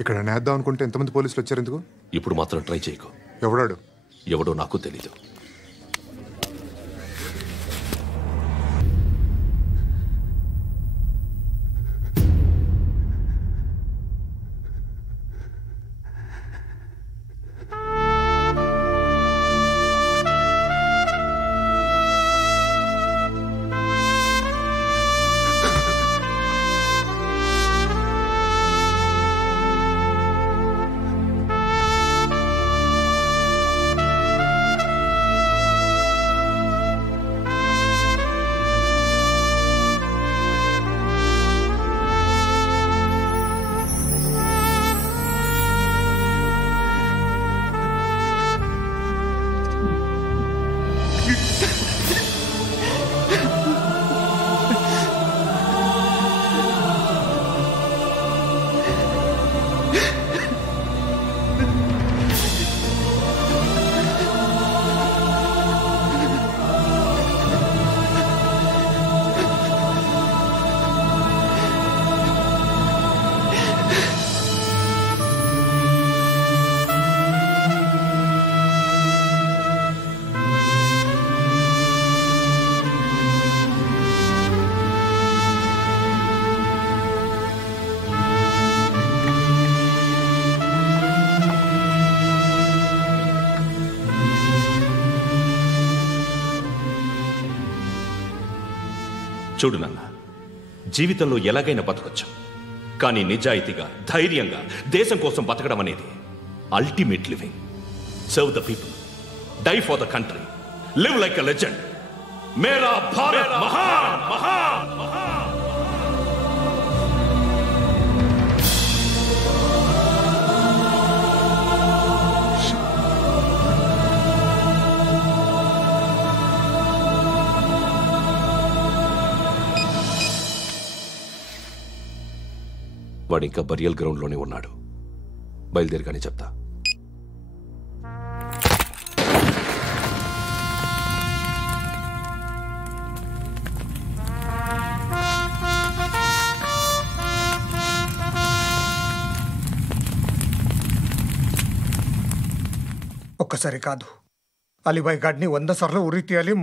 ఇక్కడ నేద్దాం అనుకుంటే ఎంతమంది పోలీసులు వచ్చారు ఎందుకు? ఇప్పుడు మాత్రం ట్రై చేయకు. ఎవడో నాకు తెలీదు. చూడు నాన్న, జీవితంలో ఎలాగైనా బతకొచ్చు, కానీ నిజాయితీగా ధైర్యంగా దేశం కోసం బతకడం అనేది ultimate living. Serve the people, die for the country, live like a legend. మేరా భారత్ మహాన్ మహాన్ మహాన్. వాడు ఇంకా బరియల్ గ్రౌండ్లోనే ఉన్నాడు. బయలుదేరగానే చెప్తా. ఒక్కసారి కాదు, అలీబాయ్ గాడిని 100 సార్లు ఉరి తీయాలి.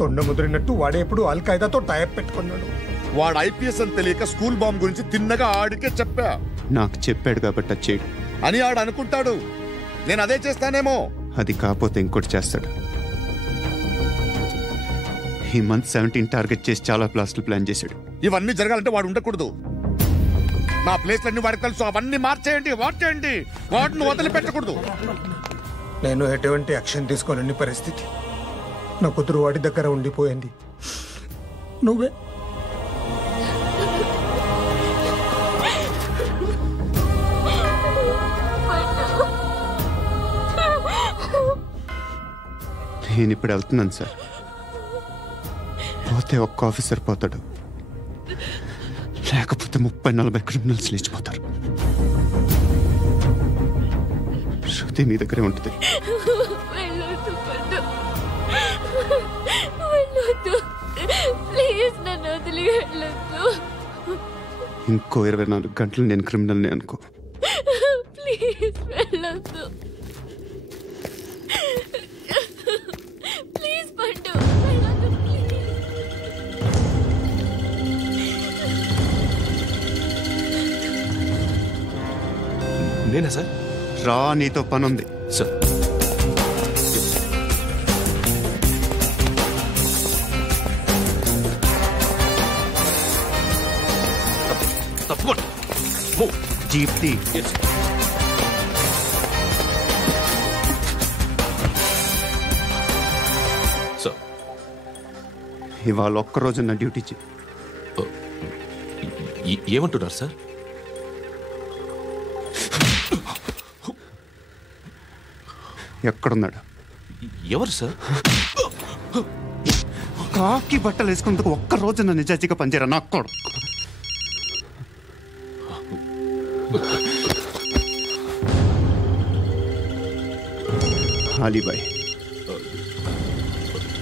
తొండ ముదిరినట్టు వాడేప్పుడు అల్ ఖైదాతో టైప్ పెట్టుకున్నాడు. వాడు ఐపీఎస్ అని తెలియక స్కూల్ బాంబ్ గురించి తిన్నగా ఆడికే చెప్పా. నాకు చెప్పాడు కాబట్టి వచ్చేయడు అని ఆడు అనుకుంటాడు. నేను అదే చేస్తానేమో. అది కాకపోతే ఇంకోటి చేస్తాడు. ఈ మంత్ 17 టార్గెట్ చేసి చాలా ప్లాస్టులు ప్లాన్ చేశాడు. ఇవన్నీ జరగాలంటే వాడు ఉండకూడదు. నా ప్లేస్లన్నీ వాడికి తెలుసు. అవన్నీ మార్చేయండి, వార్చేయండి. వాటిని వదిలిపెట్టకూడదు. నేను ఎటువంటి యాక్షన్ తీసుకోలేని పరిస్థితి. నా కూతురు వాడి దగ్గర ఉండిపోయింది. నువ్వే నేను ఇప్పుడు వెళ్తున్నాను సార్. పోతే ఒక్క ఆఫీసర్ పోతాడు, లేకపోతే 30-40 క్రిమినల్స్ లేచిపోతారు. శృతి మీ దగ్గరే ఉంటుంది. ఇంకో 24 గంటలు నేను క్రిమినల్ని అనుకో. ప్లీజ్ వెళ్ళొద్దు. ప్లీజ్ పండు, వెళ్ళొద్దు ప్లీజ్. నేనా సార్? రా, నీతో పని ఉంది సార్. Jeep the. ఇవాళ ఒక్కరోజు నా డ్యూటీ ఏమంటున్నారు సార్? ఎక్కడున్నాడు? ఎవరు సార్? కాకి బట్టలు వేసుకున్నందుకు ఒక్కరోజు నా నిజాయితీగా పనిచేయరా నాకు కూడా. అలీబాయ్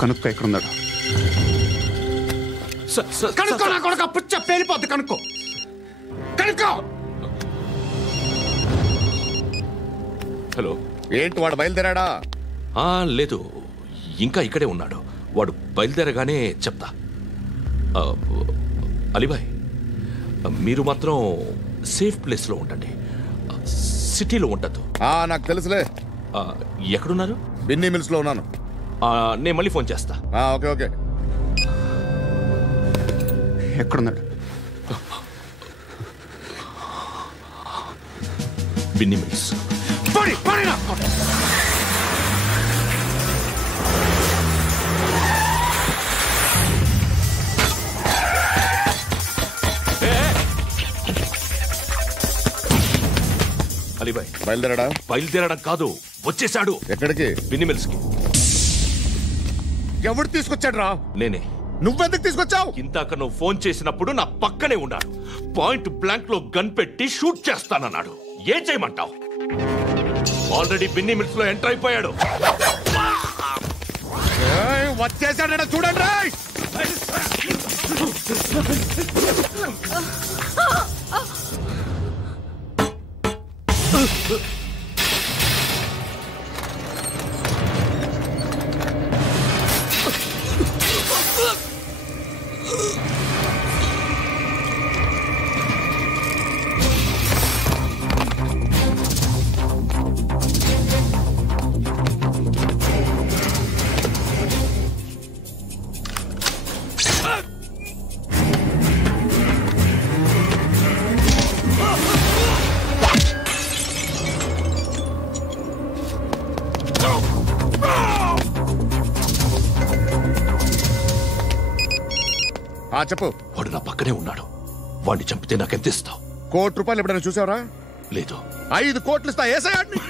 కనుక్కో, ఎక్కడున్నాడు? కనుక్కో, నా కొడుకు పుచ్చ పేలిపోద్ది. కనుక్కో. హలో. ఏంటి వాడు బయలుదేరాడా? లేదు, ఇంకా ఇక్కడే ఉన్నాడు. వాడు బయలుదేరగానే చెప్తా. అలీబాయ్, మీరు మాత్రం సేఫ్ ప్లేస్లో ఉండండి, సిటీలో ఉండద్దు. నాకు తెలుసులే. ఎక్కడున్నారు? బిన్నీ మిల్స్ లో ఉన్నాను. నేను మళ్ళీ ఫోన్ చేస్తా. Okay okay. ఎక్కడున్నాడు? బిన్నీ మిల్స్. అలీబాయ్ బయలుదేరాడా? బయలుదేరడం కాదు, వచ్చేశాడు. ఎక్కడికి? బిన్నీ మిల్స్ కి. ఎవడు తీసుకొచ్చాడు రా? నేనే. నువ్వెందుకు తీసుకొచ్చావు? ఇందాక నువ్వు ఫోన్ చేసినప్పుడు నా పక్కనే ఉన్నాడు. పాయింట్ బ్లాంక్ లో గన్ పెట్టి షూట్ చేస్తానన్నాడు. ఏం చేయమంటావు? ఆల్రెడీ బిన్నీ మిల్స్ లో ఎంటర్ అయిపోయాడు. వచ్చేసాడ చూడండి రా. చెప్పు. వాడు నా పక్కనే ఉన్నాడు. వాడిని చంపితే నాకెంత ఇస్తావు? ₹1,00,00,000 ఎప్పుడైనా చూసావరా? లేదు. 5 కోట్లు ఇస్తా. ఏసయాడిని.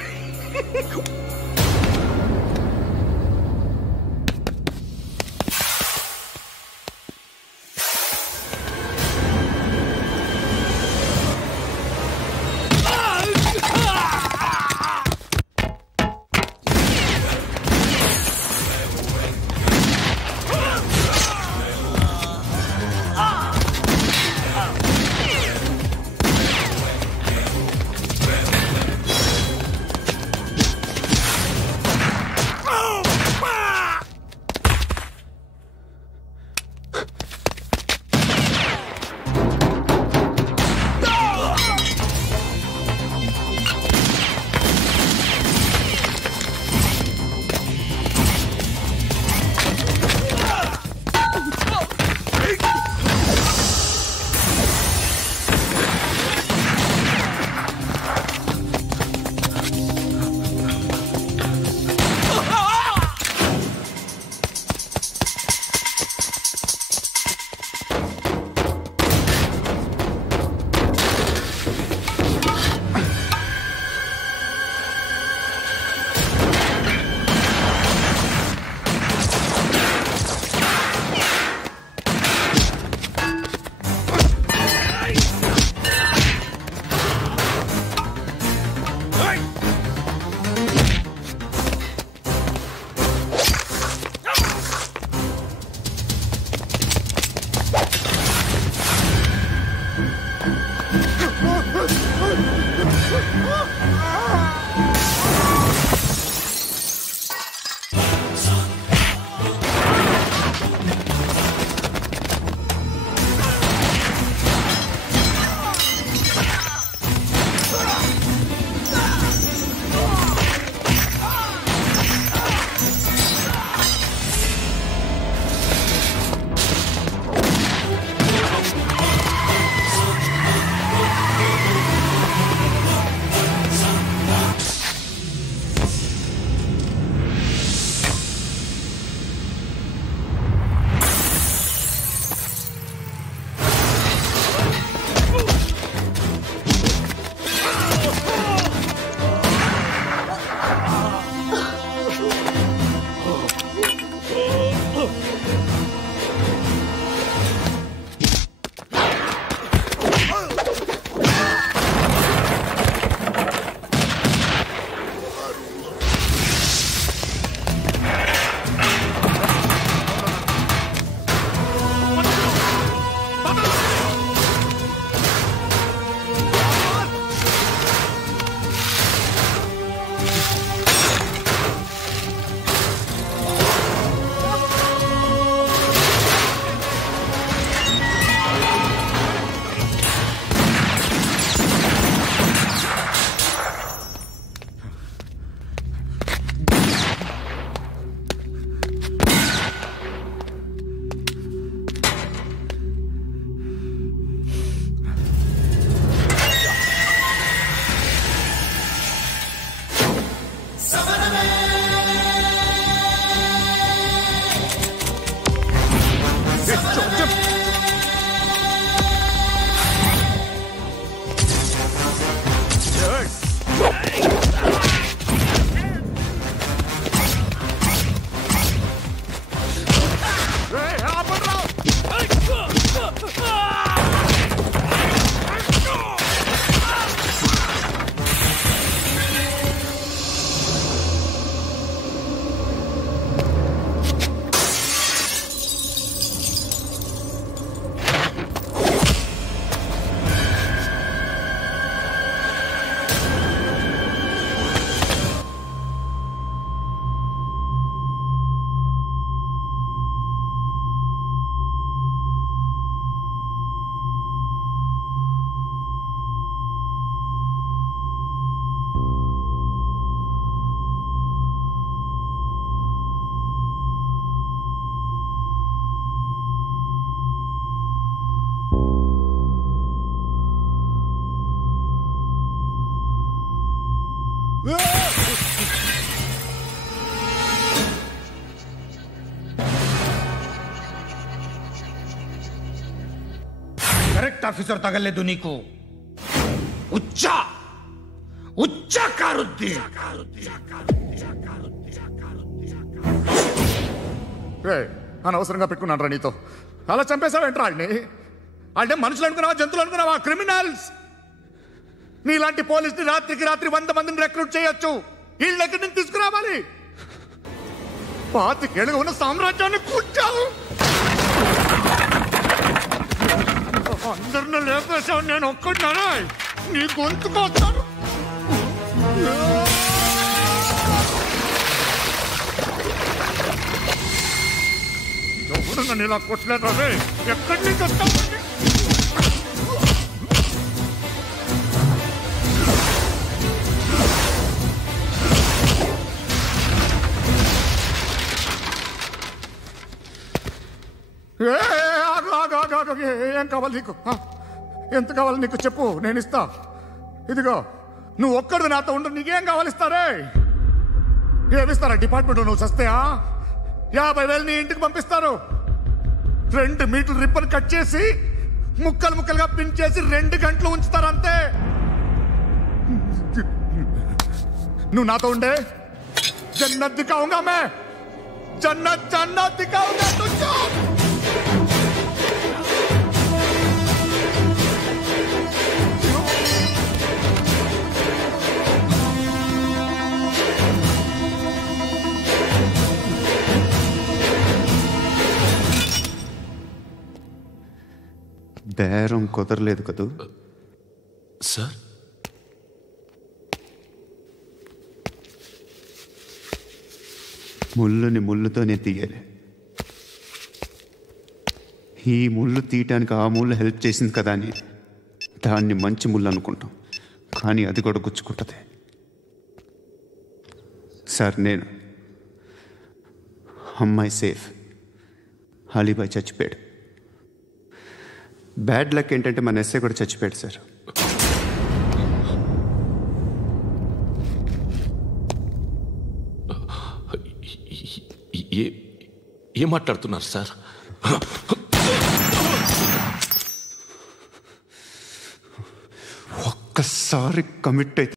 కరెక్ట్ ఆఫీసర్ తగలేదు నీకు. ఉచ్చ కారుద్ది. అనవసరంగా పెట్టుకున్నాను రా నీతో. అలా చంపేశావేంట్రా వాళ్ళని? అంటే మనుషులు అనుకున్నావా, జంతువులు అనుకున్నావా? క్రిమినల్స్. నీలాంటి పోలీసుని రాత్రికి రాత్రి 100 మందిని రిక్రూట్ చేయొచ్చు. వీళ్ళ దగ్గర నుంచి తీసుకురావాలి. 25 ఏళ్ళుగా ఉన్న సామ్రాజ్యాన్ని కూర్చావు. అందరిని లేపేశావు, నేను ఒక్కడినారా? నీ గొంతుకొస్తాను. ఎవరు నన్ను ఇలా కొట్టలేదు రే? ఎక్కడి నుంచి వస్తావు? ఏం కావాలి నీకు? ఎంత కావాలి నీకు చెప్పు, నేను ఇస్తా. ఇదిగో నువ్వు ఒక్కడు నాతో ఉండు. నీకేం కావాలి ఇస్తారే? ఏమిస్తారా డిపార్ట్మెంట్? నువ్వు చస్తేయా 50,000 నీ ఇంటికి పంపిస్తారు. 2 మీటర్లు రిబ్బన్ కట్ చేసి ముక్కలు ముక్కలుగా పిన్ చేసి 2 గంటలు ఉంచుతారు అంతే. నువ్వు నాతో ఉండే జన్నత్ దిఖాऊंगा मैं. జన్నత్ దిఖాऊंगा तुझको. బేరం కుదరలేదు కదూ సార్? ముళ్ళుని ముళ్ళుతోనే తీయాలి. ఈ ముళ్ళు తీయటానికి ఆ ముళ్ళు హెల్ప్ చేసింది కదా అని దాన్ని మంచి ముళ్ళు అనుకుంటాం, కానీ అది కూడా గుచ్చుకుంటుంది. సార్, నేను అమ్మాయి సేఫ్, అలీబాయ్ చచ్చిపోయాడు. బ్యాడ్ లక్ ఏంటంటే మన ఎస్ఐ కూడా చచ్చిపోయాడు సార్. ఏం మాట్లాడుతున్నారు సార్? ఒక్కసారి కమిట్ అయితే